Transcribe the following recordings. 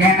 என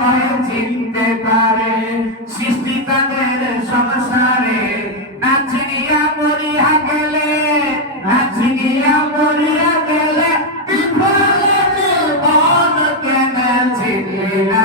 নয় চিনতে পারে, সৃষ্টি তাদের সংসারে। নাচনিয়া মরিয়া গেলে, নাচনিয়া মরিয়া গেলে, বিফলে বন কেন ছিলি না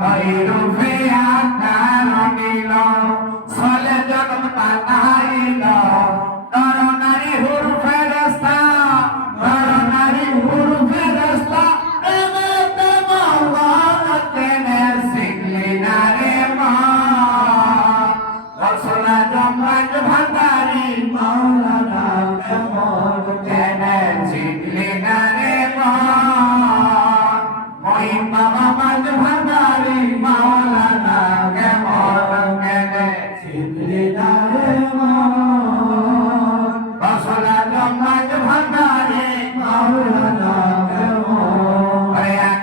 I don't feel that I don't belong. আজ হাজারি মা